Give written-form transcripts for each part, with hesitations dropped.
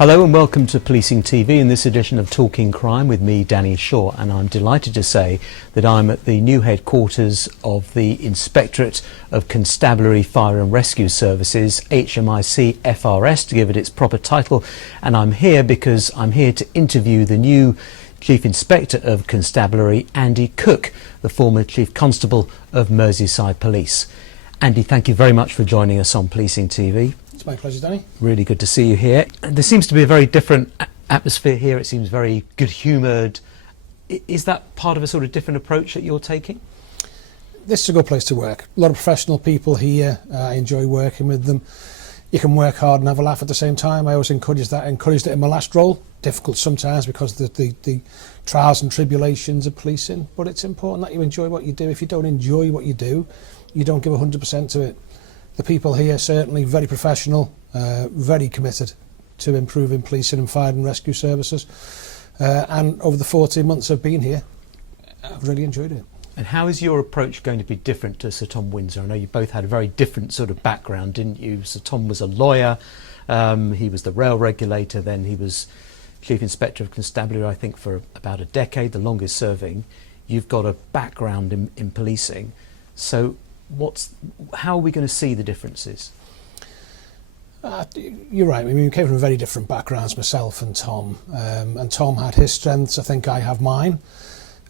Hello and welcome to Policing TV in this edition of Talking Crime with me, Danny Shaw, and I'm delighted to say that I'm at the new headquarters of the Inspectorate of Constabulary Fire and Rescue Services, HMICFRS to give it its proper title, and I'm here because I'm here to interview the new Chief Inspector of Constabulary, Andy Cooke, the former Chief Constable of Merseyside Police. Andy, thank you very much for joining us on Policing TV. It's my pleasure, Danny. Really good to see you here. There seems to be a very different atmosphere here. It seems very good-humoured. Is that part of a sort of different approach that you're taking? This is a good place to work. A lot of professional people here. I enjoy working with them. You can work hard and have a laugh at the same time. I always encourage that. I encouraged it in my last role. Difficult sometimes because of the trials and tribulations of policing, but it's important that you enjoy what you do. If you don't enjoy what you do, you don't give 100% to it. The people here certainly very professional, very committed to improving policing and fire and rescue services. And over the 14 months I've been here, I've really enjoyed it. And how is your approach going to be different to Sir Tom Winsor? I know you both had a very different sort of background, didn't you? Sir Tom was a lawyer, he was the rail regulator, then he was Chief Inspector of Constabulary, I think, for about a decade, the longest serving. You've got a background in policing, so how are we going to see the differences? You're right. I mean, we came from very different backgrounds, myself and Tom. And Tom had his strengths, I think I have mine.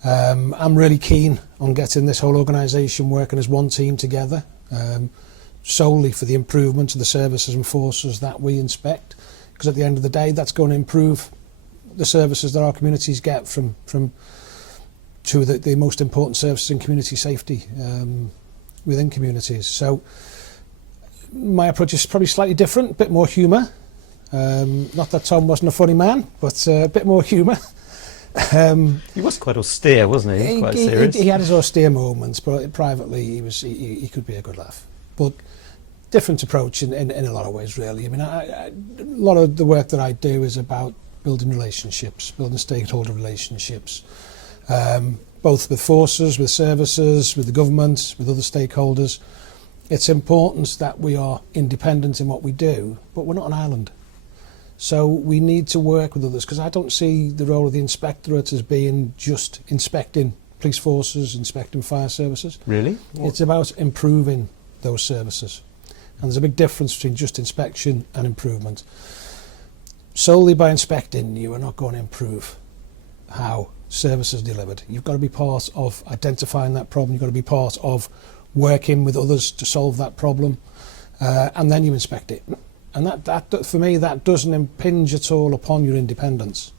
I'm really keen on getting this whole organisation working as one team together, solely for the improvement of the services and forces that we inspect. Because at the end of the day, that's going to improve the services that our communities get from the most important services in community safety within communities. So my approach is probably slightly different, a bit more humour. Not that Tom wasn't a funny man, but a bit more humour. He was quite austere, wasn't he? He was quite serious. He had his austere moments, but privately he could be a good laugh. But different approach in a lot of ways, really. I mean, a lot of the work that I do is about building relationships, building stakeholder relationships, both with forces, with services, with the government, with other stakeholders. It's important that we are independent in what we do, but we're not an island. So we need to work with others, because I don't see the role of the inspectorate as being just inspecting police forces, inspecting fire services. Really? It's about improving those services. And there's a big difference between just inspection and improvement. Solely by inspecting, you are not going to improve how services are delivered. You've got to be part of identifying that problem. You've got to be part of working with others to solve that problem, and then you inspect it. And that for me, that doesn't impinge at all upon your independence.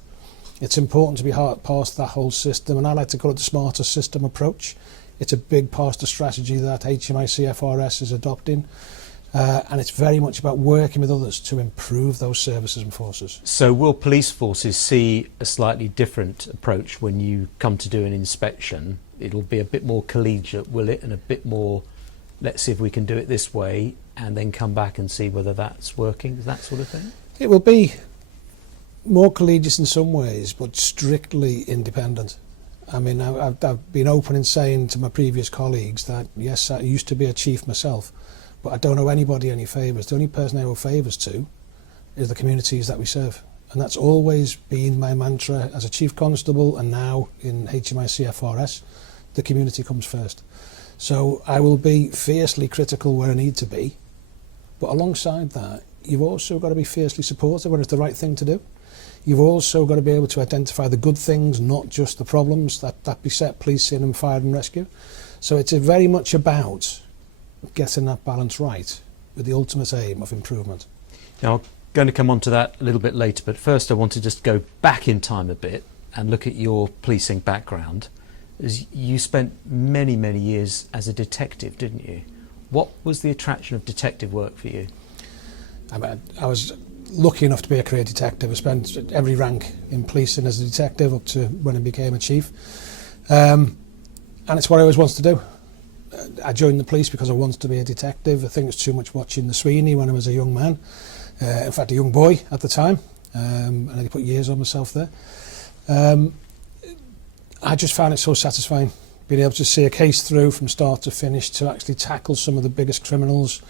It's important to be part of that whole system, and I like to call it the smarter system approach. It's a big part of the strategy that HMICFRS is adopting. And it's very much about working with others to improve those services and forces. So will police forces see a slightly different approach when you come to do an inspection? It'll be a bit more collegiate, will it? And a bit more, let's see if we can do it this way, and then come back and see whether that's working, that sort of thing? It will be more collegiate in some ways, but strictly independent. I mean, I've been open in saying to my previous colleagues that, yes, I used to be a chief myself, but I don't owe anybody any favours. The only person I owe favours to is the communities that we serve. And that's always been my mantra as a Chief Constable, and now in HMICFRS, the community comes first. So I will be fiercely critical where I need to be, but alongside that, you've also got to be fiercely supportive when it's the right thing to do. You've also got to be able to identify the good things, not just the problems that beset policing and fire and rescue. So it's very much about getting that balance right with the ultimate aim of improvement. Now, I'm going to come on to that a little bit later, but first I want to just go back in time a bit and look at your policing background. As you spent many, many years as a detective, didn't you? What was the attraction of detective work for you? I was lucky enough to be a career detective. I spent every rank in policing as a detective up to when I became a chief. And it's what I always wanted to do. I joined the police because I wanted to be a detective. I think it's too much watching the Sweeney when I was a young man. In fact, a young boy at the time. And I put years on myself there. I just found it so satisfying, being able to see a case through from start to finish, to actually tackle some of the biggest criminals,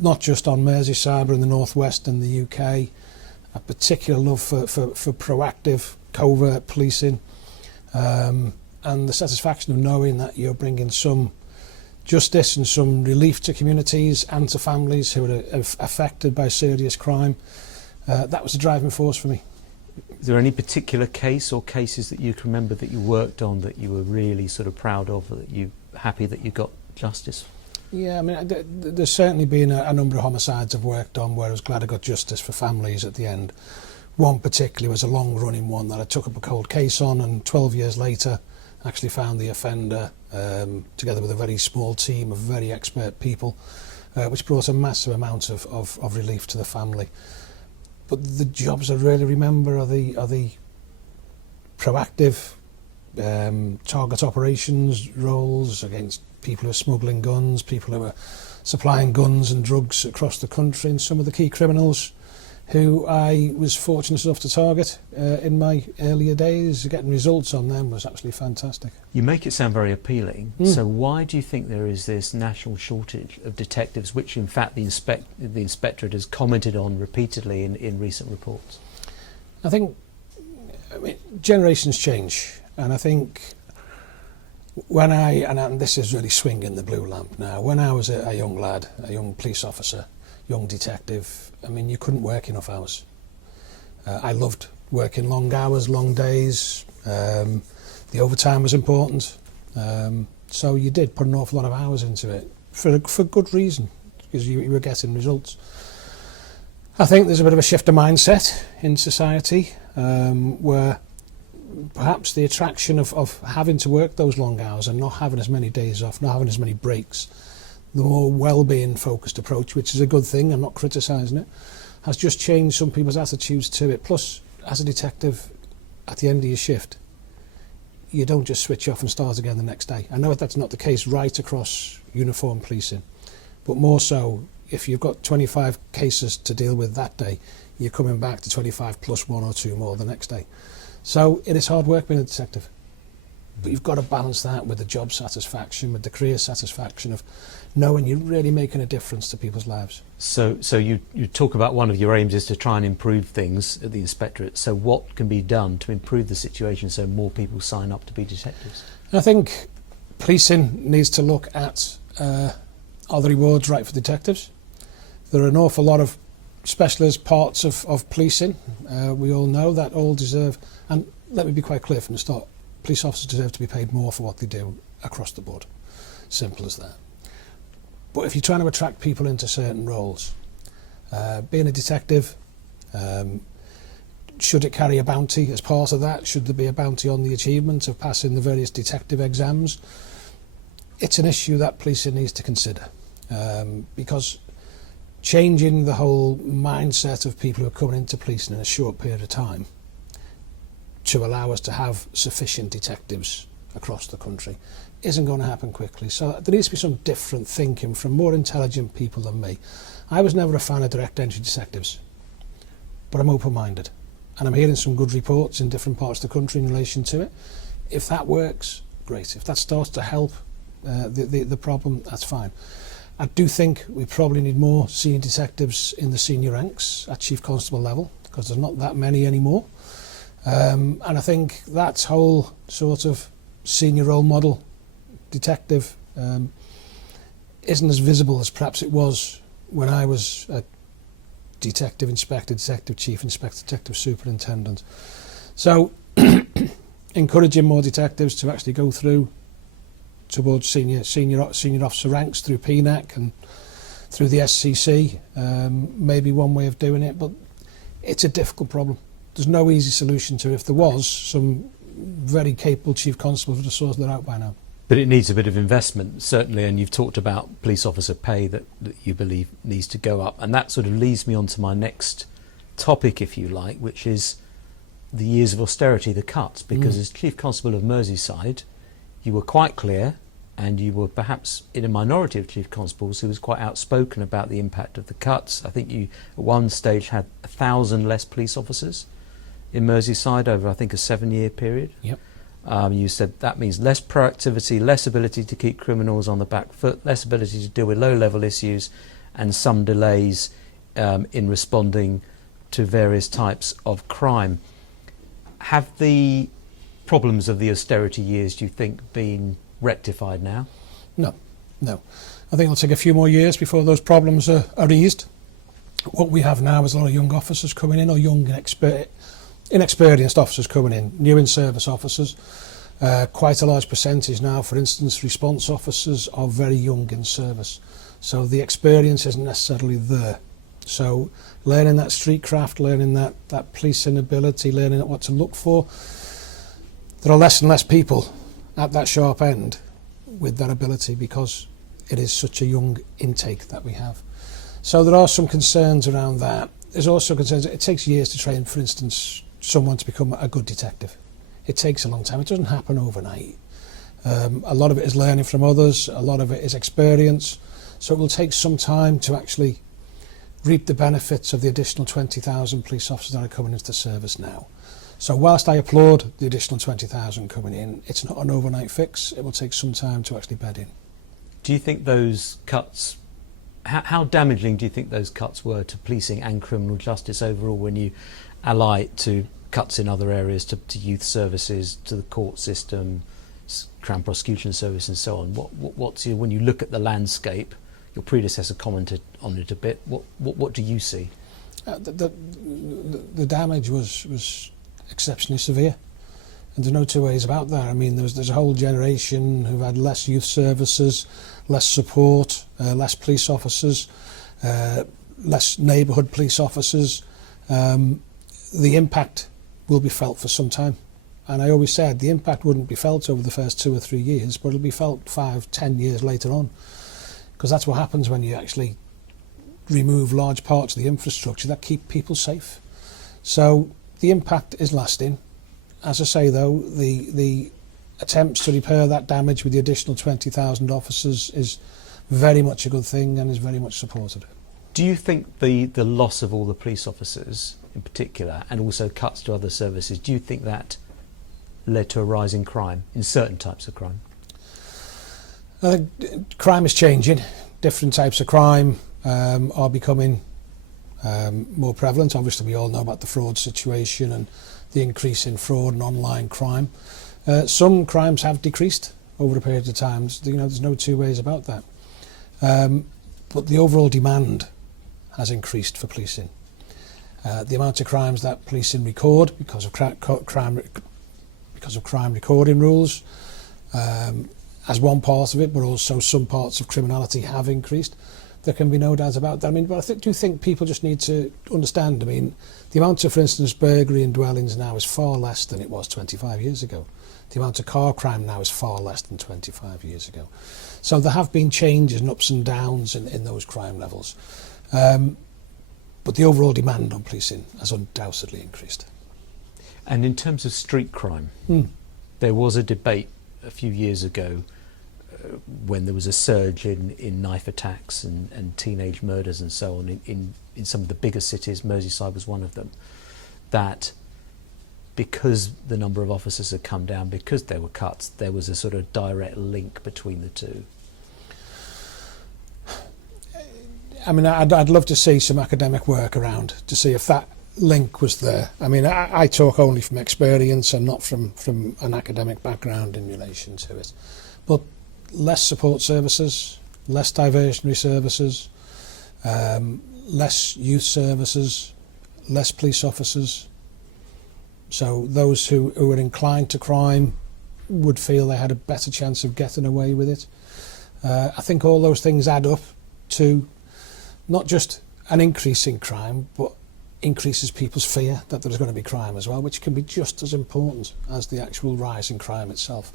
not just on Merseyside, but in the northwest and the UK. a particular love for proactive, covert policing, and the satisfaction of knowing that you're bringing some justice and some relief to communities and to families who are affected by serious crime. That was the driving force for me. Is there any particular case or cases that you can remember that you worked on that you were really sort of proud of, or that you happy that you got justice? Yeah, I mean, there's certainly been a number of homicides I've worked on where I was glad I got justice for families at the end. One particularly was a long-running one that I took up a cold case on, and 12 years later actually found the offender together with a very small team of very expert people, which brought a massive amount of relief to the family. But the jobs I really remember are the proactive target operations roles against people who are smuggling guns, people who are supplying guns and drugs across the country, and some of the key criminals who I was fortunate enough to target in my earlier days. Getting results on them was absolutely fantastic. You make it sound very appealing. So why do you think there is this national shortage of detectives, which in fact the inspectorate has commented on repeatedly in recent reports? I think generations change, and I think when and this is really swinging the blue lamp now, when I was a young lad, a young police officer, young detective, I mean, you couldn't work enough hours. I loved working long hours, long days. The overtime was important. So you did put an awful lot of hours into it for good reason, because you were getting results. I think there's a bit of a shift of mindset in society where perhaps the attraction of having to work those long hours and not having as many days off, not having as many breaks, the more well-being focused approach, which is a good thing, I'm not criticising it, has just changed some people's attitudes to it. Plus, as a detective, at the end of your shift, you don't just switch off and start again the next day. I know that's not the case right across uniform policing, but more so if you've got 25 cases to deal with that day, you're coming back to 25 plus one or two more the next day. So it is hard work being a detective. But you've got to balance that with the job satisfaction, with the career satisfaction of knowing you're really making a difference to people's lives. So you talk about one of your aims is to try and improve things at the inspectorate. So what can be done to improve the situation so more people sign up to be detectives? I think policing needs to look at are the rewards right for detectives? There are an awful lot of specialist parts of policing. We all know that all deserve, and let me be quite clear from the start, police officers deserve to be paid more for what they do across the board. Simple as that. But if you're trying to attract people into certain roles, being a detective, should it carry a bounty as part of that? Should there be a bounty on the achievement of passing the various detective exams? It's an issue that policing needs to consider, because changing the whole mindset of people who are coming into policing in a short period of time to allow us to have sufficient detectives across the country isn't going to happen quickly. So there needs to be some different thinking from more intelligent people than me. I was never a fan of direct entry detectives, but I'm open-minded, and I'm hearing some good reports in different parts of the country in relation to it. If that works, great. If that starts to help the problem, that's fine. I do think we probably need more senior detectives in the senior ranks at Chief Constable level, because there's not that many anymore. And I think that whole sort of senior role model detective isn't as visible as perhaps it was when I was a detective inspector, detective chief inspector, detective superintendent. So encouraging more detectives to actually go through towards senior officer ranks through PNAC and through the SCC, maybe one way of doing it, but it's a difficult problem. There's no easy solution to it. If there was, some very capable chief constables would have sorted that out by now. But it needs a bit of investment, certainly, and you've talked about police officer pay that you believe needs to go up, and that sort of leads me on to my next topic, if you like, which is the years of austerity, the cuts, because as Chief Constable of Merseyside, you were quite clear, and you were perhaps in a minority of Chief Constables who was quite outspoken about the impact of the cuts. I think you at one stage had 1,000 less police officers in Merseyside over, I think, a 7-year period. Yep. You said that means less proactivity, less ability to keep criminals on the back foot, less ability to deal with low-level issues, and some delays in responding to various types of crime. Have the problems of the austerity years, do you think, been rectified now? No. I think it'll take a few more years before those problems are eased. What we have now is a lot of young officers coming in, or young and inexperienced officers coming in, new in-service officers. Quite a large percentage now, for instance, response officers are very young in service. So the experience isn't necessarily there. So learning that street craft, learning that policing ability, learning what to look for, there are less and less people at that sharp end with that ability, because it is such a young intake that we have. So there are some concerns around that. There's also concerns, it takes years to train, for instance, someone to become a good detective. It takes a long time. It doesn't happen overnight. A lot of it is learning from others, a lot of it is experience. So it will take some time to actually reap the benefits of the additional 20,000 police officers that are coming into the service now. So whilst I applaud the additional 20,000 coming in, it's not an overnight fix. It will take some time to actually bed in. Do you think those cuts, how damaging do you think those cuts were to policing and criminal justice overall, when you ally it to cuts in other areas, to youth services, to the court system, Crown Prosecution Service and so on? What's your, when you look at the landscape, your predecessor commented on it a bit, what do you see? The damage was exceptionally severe, and there's no two ways about that. I mean, there's a whole generation who've had less youth services, less support, less police officers, less neighbourhood police officers. The impact will be felt for some time, and I always said the impact wouldn't be felt over the first 2 or 3 years, but it'll be felt 5, 10 years later on, because that's what happens when you actually remove large parts of the infrastructure that keep people safe. So the impact is lasting. As I say, though, the attempts to repair that damage with the additional 20,000 officers is very much a good thing and is very much supported. Do you think the loss of all the police officers in particular, and also cuts to other services, do you think that led to a rise in crime, in certain types of crime? I think crime is changing. Different types of crime are becoming more prevalent. Obviously, we all know about the fraud situation and the increase in fraud and online crime. Some crimes have decreased over a period of time. You know, there's no two ways about that. But the overall demand has increased for policing. The amount of crimes that policing record because of crime recording rules, as one part of it, but also some parts of criminality have increased. There can be no doubt about that. I mean, but I do think people just need to understand, I mean, the amount of, for instance, burglary in dwellings now is far less than it was 25 years ago. The amount of car crime now is far less than 25 years ago. So there have been changes and ups and downs in those crime levels. But the overall demand on policing has undoubtedly increased. And in terms of street crime, there was a debate a few years ago when there was a surge in knife attacks and teenage murders and so on in some of the bigger cities. Merseyside was one of them. That because the number of officers had come down, because there were cuts, there was a sort of direct link between the two. I mean, I'd love to see some academic work around to see if that link was there. I mean, I talk only from experience and not from an academic background in relation to it. But less support services, less diversionary services, less youth services, less police officers. So those who were inclined to crime would feel they had a better chance of getting away with it. I think all those things add up to not just an increase in crime, but increases people's fear that there's going to be crime as well, which can be just as important as the actual rise in crime itself.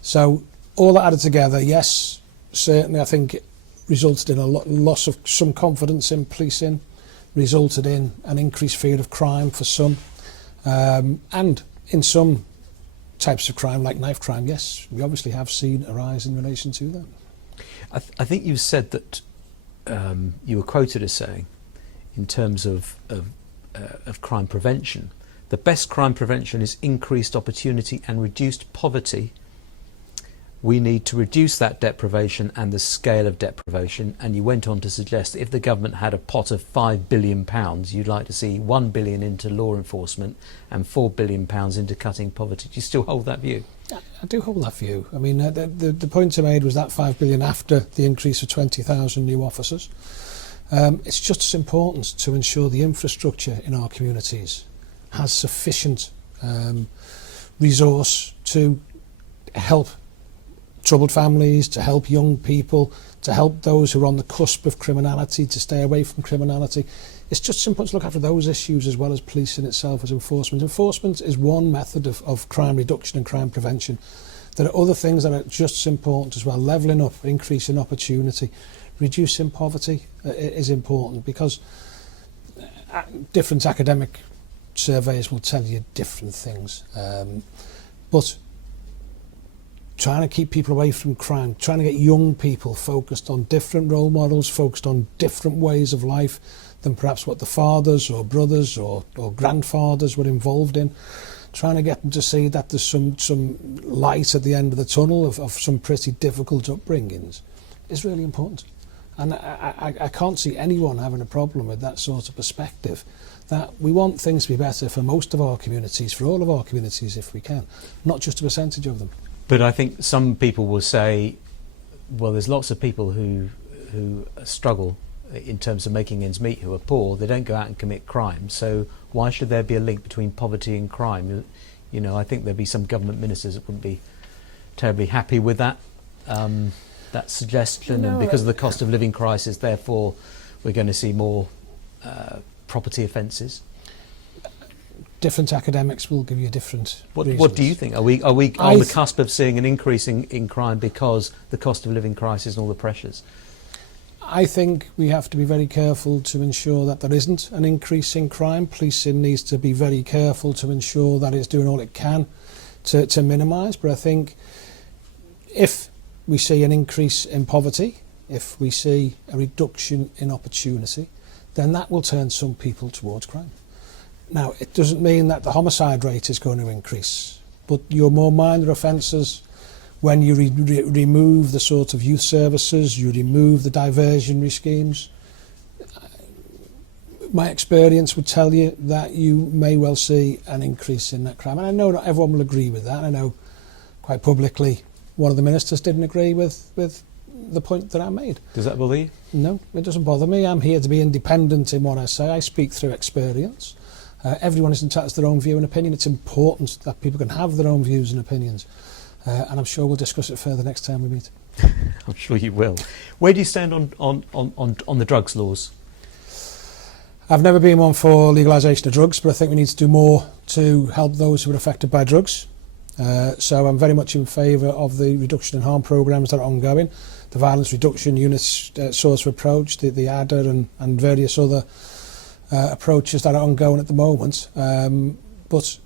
So all that added together, yes, certainly I think it resulted in a loss of some confidence in policing, resulted in an increased fear of crime for some, and in some types of crime like knife crime, yes, we obviously have seen a rise in relation to that. I think you said that you were quoted as saying, in terms of crime prevention, the best crime prevention is increased opportunity and reduced poverty we need to reduce that deprivation and the scale of deprivation. And you went on to suggest that if the government had a pot of £5 billion, you'd like to see £1 billion into law enforcement and £4 billion into cutting poverty. Do you still hold that view? I do hold that view. I mean, the point I made was that £5 billion after the increase of 20,000 new officers. It's just as important to ensure the infrastructure in our communities has sufficient resource to help troubled families, to help young people, to help those who are on the cusp of criminality, to stay away from criminality. It's just as important to look after those issues as well as policing itself as enforcement. Enforcement is one method of crime reduction and crime prevention. There are other things that are just as important as well. Levelling up, increasing opportunity, reducing poverty is important, because different academic surveys will tell you different things. But trying to keep people away from crime, trying to get young people focused on different role models, focused on different ways of life than perhaps what the fathers or brothers or grandfathers were involved in, trying to get them to see that there's some light at the end of the tunnel of some pretty difficult upbringings is really important. And I can't see anyone having a problem with that sort of perspective, that we want things to be better for most of our communities, for all of our communities if we can, not just a percentage of them. But I think some people will say, well, there's lots of people who struggle in terms of making ends meet, who are poor. They don't go out and commit crime. So why should there be a link between poverty and crime? You know, I think there'd be some government ministers that wouldn't be terribly happy with that that suggestion. No, and because of the cost of living crisis, therefore, we're going to see more property offences. Different academics will give you different reasons. What do you think? Are we on the cusp of seeing an increase in crime because the cost of living crisis and all the pressures? I think we have to be very careful to ensure that there isn't an increase in crime. Policing needs to be very careful to ensure that it's doing all it can to minimise. But I think if we see an increase in poverty, if we see a reduction in opportunity, then that will turn some people towards crime. Now, it doesn't mean that the homicide rate is going to increase, but your more minor offences, when you remove the sort of youth services, you remove the diversionary schemes, my experience would tell you that you may well see an increase in that crime. And I know not everyone will agree with that. I know quite publicly one of the ministers didn't agree with the point that I made. Does that bother you? No, it doesn't bother me. I'm here to be independent in what I say. I speak through experience. Everyone is entitled to their own view and opinion. It's important that people can have their own views and opinions. And I'm sure we'll discuss it further next time we meet. I'm sure you will. Where do you stand on the drugs laws? I've never been one for legalisation of drugs, but I think we need to do more to help those who are affected by drugs. So I'm very much in favour of the reduction in harm programmes that are ongoing, the violence reduction units sort of approach, the ADDA and various other approaches that are ongoing at the moment. But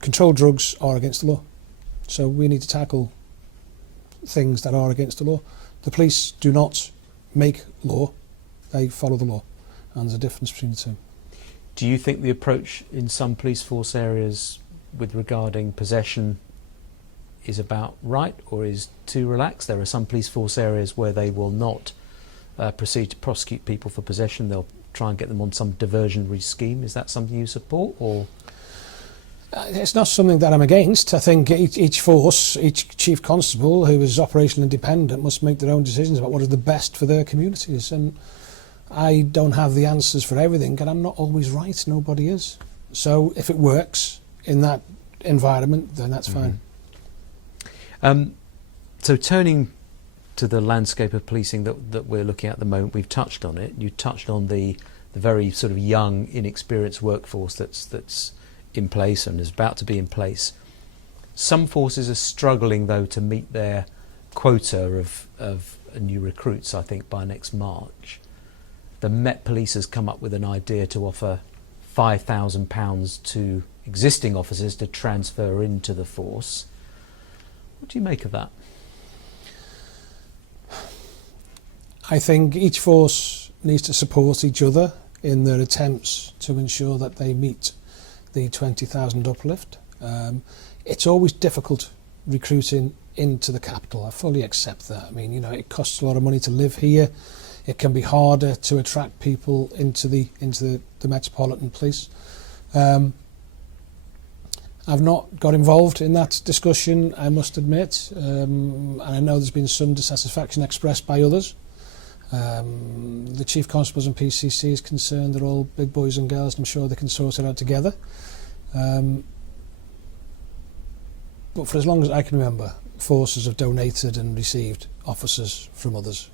controlled drugs are against the law. So we need to tackle things that are against the law. The police do not make law, they follow the law. And there's a difference between the two. Do you think the approach in some police force areas with regarding possession is about right or is too relaxed? There are some police force areas where they will not proceed to prosecute people for possession. They'll try and get them on some diversionary scheme. Is that something you support, or? It's not something that I'm against. I think each force, each Chief Constable who is operational independent must make their own decisions about what is the best for their communities. And I don't have the answers for everything, and I'm not always right. Nobody is. So if it works in that environment, then that's fine. So turning to the landscape of policing that we're looking at the moment, we've touched on it. You touched on the very sort of young, inexperienced workforce that's in place and is about to be in place. Some forces are struggling, though, to meet their quota of new recruits, I think, by next March. The Met Police has come up with an idea to offer £5,000 to existing officers to transfer into the force. What do you make of that? I think each force needs to support each other in their attempts to ensure that they meet the 20,000 uplift. It's always difficult recruiting into the capital. I fully accept that. I mean, you know, it costs a lot of money to live here. It can be harder to attract people into the Metropolitan Police. I've not got involved in that discussion, I must admit, and I know there's been some dissatisfaction expressed by others. The Chief Constables and PCC is concerned they're all big boys and girls, and I'm sure they can sort it out together. But for as long as I can remember, forces have donated and received officers from others.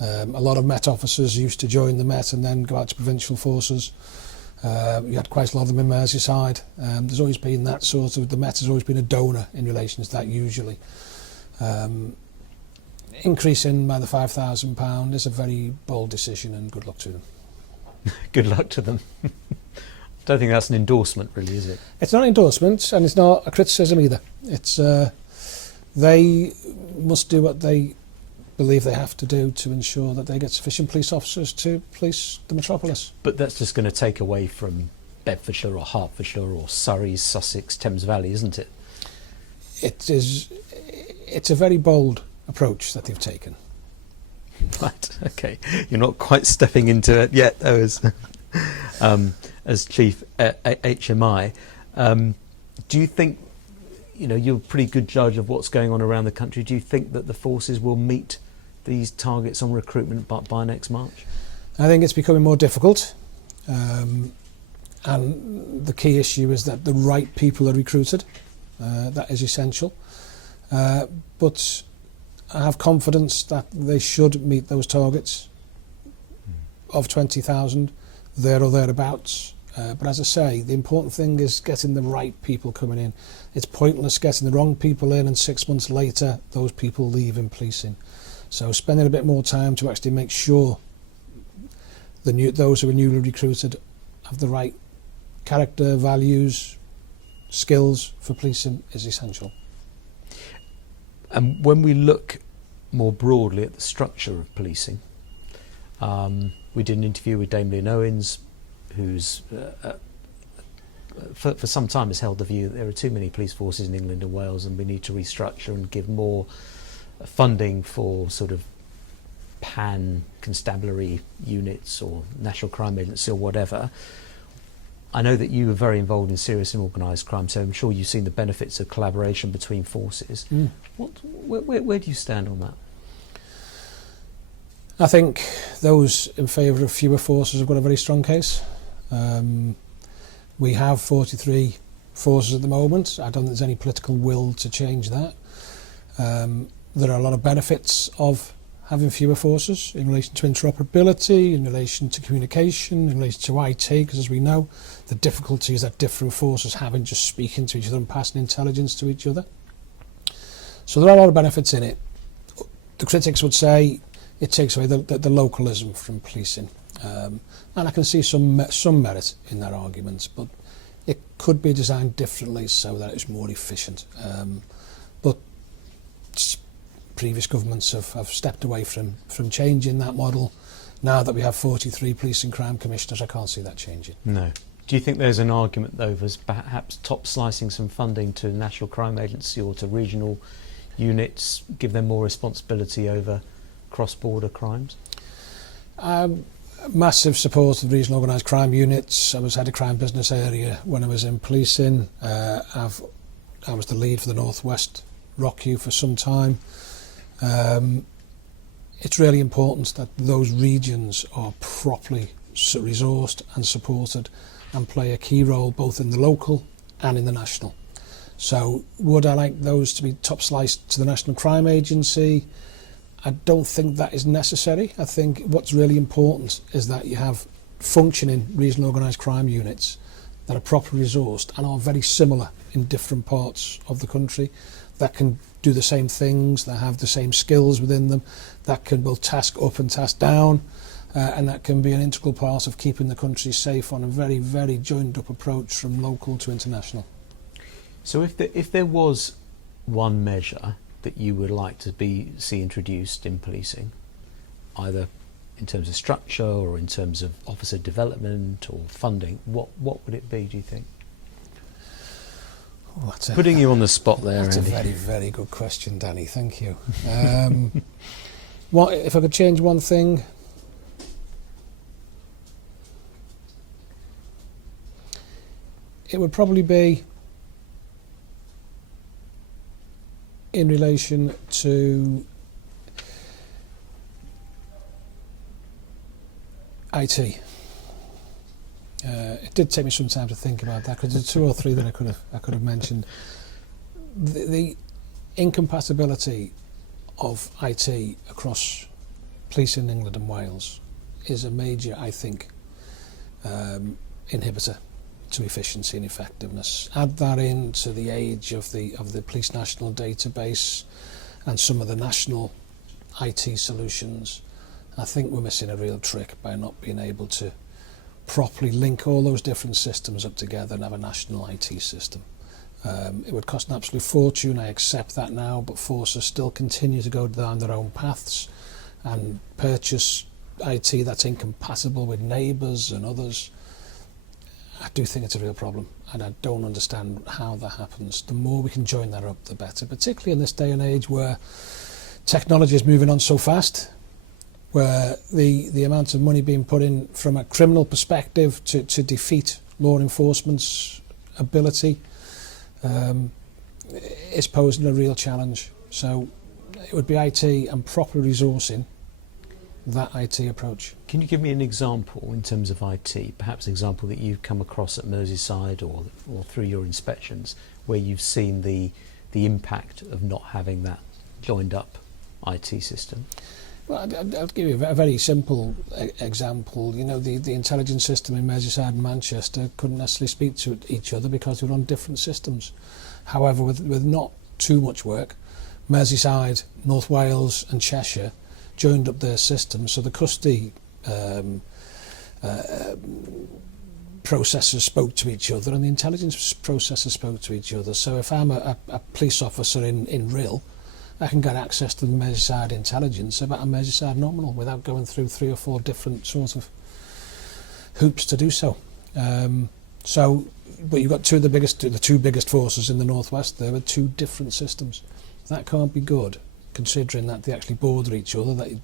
A lot of Met officers used to join the Met and then go out to provincial forces. You had quite a lot of them in Merseyside. There's always been that sort of, the Met has always been a donor in relation to that usually. Increasing by the £5,000 is a very bold decision, and good luck to them. Good luck to them. I don't think that's an endorsement really, is it? It's not an endorsement, and it's not a criticism either. It's they must do what they believe they have to do to ensure that they get sufficient police officers to police the metropolis. But that's just going to take away from Bedfordshire or Hertfordshire or Surrey, Sussex, Thames Valley, isn't it? It is. It's a very bold approach that they've taken. Right, okay. You're not quite stepping into it yet, though, as Chief HMI. Do you think, you know, you're a pretty good judge of what's going on around the country. Do you think that the forces will meet these targets on recruitment by next March? I think it's becoming more difficult. And the key issue is that the right people are recruited. That is essential. But I have confidence that they should meet those targets of 20,000, there or thereabouts. But as I say, the important thing is getting the right people coming in. It's pointless getting the wrong people in and 6 months later those people leave in policing. So spending a bit more time to actually make sure those who are newly recruited have the right character, values, skills for policing is essential. And when we look more broadly at the structure of policing, we did an interview with Dame Lynn Owens, who's for some time has held the view that there are too many police forces in England and Wales and we need to restructure and give more funding for sort of constabulary units or national crime agency or whatever. I know that you were very involved in serious and organised crime, so I'm sure you've seen the benefits of collaboration between forces. Where do you stand on that? I think those in favour of fewer forces have got a very strong case. We have 43 forces at the moment. I don't think there's any political will to change that. There are a lot of benefits of having fewer forces in relation to interoperability, in relation to communication, in relation to IT, because as we know, the difficulties that different forces have in just speaking to each other and passing intelligence to each other. So there are a lot of benefits in it. The critics would say it takes away the localism from policing. And I can see some merit in that argument, but it could be designed differently so that it's more efficient. But previous governments have stepped away from changing that model. Now that we have 43 police and crime commissioners, I can't see that changing. No. Do you think there's an argument, though, for perhaps top slicing some funding to National Crime Agency or to regional units, give them more responsibility over cross-border crimes? Massive support of regional organised crime units. I was head of crime business area when I was in policing. I was the lead for the North West ROCU for some time. It's really important that those regions are properly resourced and supported and play a key role both in the local and in the national. So would I like those to be top sliced to the National Crime Agency? I don't think that is necessary. I think what's really important is that you have functioning regional organised crime units that are properly resourced and are very similar in different parts of the country, that can do the same things, that have the same skills within them, that can both task up and task down, and that can be an integral part of keeping the country safe on a very, very joined up approach from local to international. So if there was one measure that you would like to see introduced in policing, either in terms of structure or in terms of officer development or funding, what would it be, do you think? Oh, Putting you on the spot there, That's Andy. a very, very good question, Danny. Thank you. What if I could change one thing? It would probably be in relation to IT. It did take me some time to think about that because there's 2 or 3 that I could have mentioned. The incompatibility of IT across police in England and Wales is a major, I think, inhibitor to efficiency and effectiveness. Add that into the age of the Police National Database and some of the national IT solutions. I think we're missing a real trick by not being able to properly link all those different systems up together and have a national IT system. It would cost an absolute fortune, I accept that now, but forces still continue to go down their own paths and purchase IT that's incompatible with neighbours and others. I do think it's a real problem, and I don't understand how that happens. The more we can join that up, the better, particularly in this day and age where technology is moving on so fast, where the amount of money being put in from a criminal perspective to defeat law enforcement's ability is posing a real challenge. So it would be IT and proper resourcing that IT approach. Can you give me an example in terms of IT, perhaps an example that you've come across at Merseyside or through your inspections, where you've seen the impact of not having that joined up IT system? Well, I'll give you a very simple example. You know, the intelligence system in Merseyside and Manchester couldn't necessarily speak to each other because they were on different systems. However, with not too much work, Merseyside, North Wales and Cheshire joined up their systems, so the custody processors spoke to each other and the intelligence processors spoke to each other. So if I'm a police officer in Rill, I can get access to the Merseyside intelligence about a Merseyside nominal without going through 3 or 4 different sort of hoops to do so. But you've got the 2 biggest forces in the northwest there with 2 different systems. That can't be good, considering that they actually border each other, that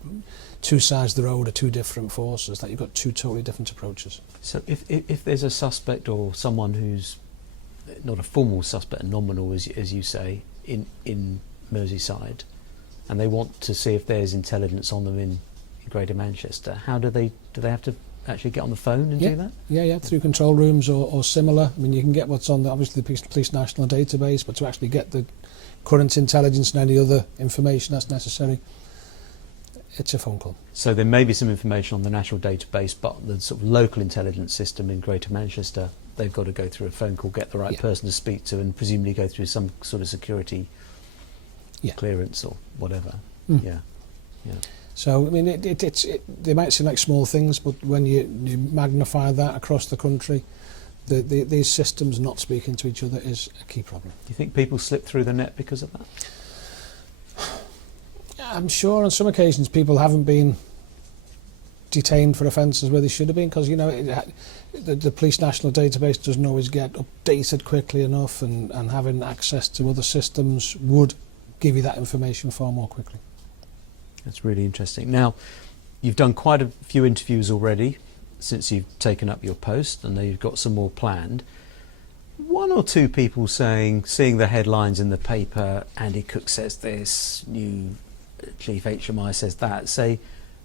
2 sides of the road are 2 different forces, that you've got 2 totally different approaches. So if there's a suspect or someone who's not a formal suspect, a nominal as you say, in Merseyside, and they want to see if there's intelligence on them in Greater Manchester, how do they have to actually get on the phone and do that? Yeah, through control rooms or similar. I mean, you can get what's on obviously the Police National Database, but to actually get the current intelligence and any other information that's necessary, it's a phone call. So there may be some information on the national database, but the sort of local intelligence system in Greater Manchester, they've got to go through a phone call, get the right person to speak to, and presumably go through some sort of security clearance or whatever. Yeah. So I mean, they might seem like small things, but when you magnify that across the country, these systems not speaking to each other is a key problem. Do you think people slip through the net because of that? I'm sure on some occasions people haven't been detained for offences where they should have been, because the Police National Database doesn't always get updated quickly enough, and having access to other systems would give you that information far more quickly. That's really interesting. Now, you've done quite a few interviews already since you've taken up your post, and you've got some more planned. 1 or 2 people seeing the headlines in the paper, Andy Cooke says this, new Chief HMI says that, say,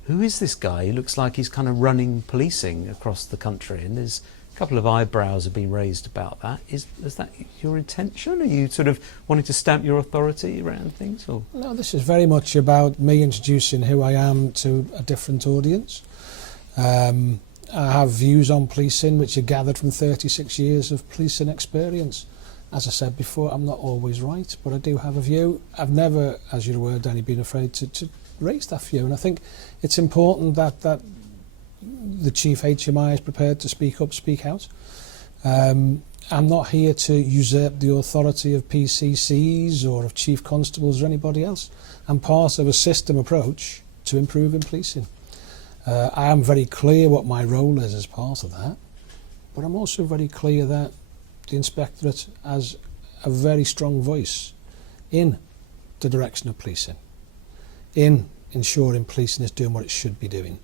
who is this guy? He looks like he's kind of running policing across the country, and there's a couple of eyebrows have been raised about that. Is that your intention? Are you sort of wanting to stamp your authority around things? Or? No, this is very much about me introducing who I am to a different audience. I have views on policing which are gathered from 36 years of policing experience. As I said before, I'm not always right, but I do have a view. I've never, as you're aware, Danny, been afraid to raise that view, and I think it's important that the Chief HMI is prepared to speak up, speak out. I'm not here to usurp the authority of PCCs or of Chief Constables or anybody else. I'm part of a system approach to improving policing. I am very clear what my role is as part of that, but I'm also very clear that the inspectorate, as a very strong voice in the direction of policing, in ensuring policing is doing what it should be doing,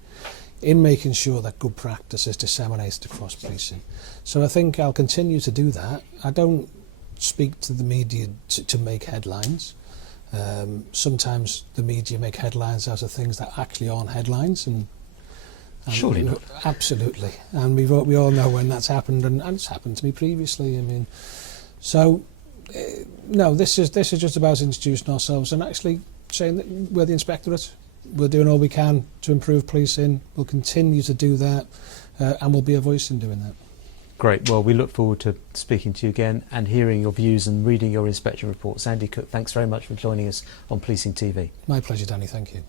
in making sure that good practice is disseminated across policing. So I think I'll continue to do that. I don't speak to the media to make headlines. Sometimes the media make headlines out of things that actually aren't headlines, and surely not. Absolutely, and we all know when that's happened, and it's happened to me previously. I mean, so no, this is just about introducing ourselves and actually saying that we're the inspectorate. We're doing all we can to improve policing. We'll continue to do that, and we'll be a voice in doing that. Great. Well, we look forward to speaking to you again and hearing your views and reading your inspection reports. Andy Cooke, thanks very much for joining us on Policing TV. My pleasure, Danny. Thank you.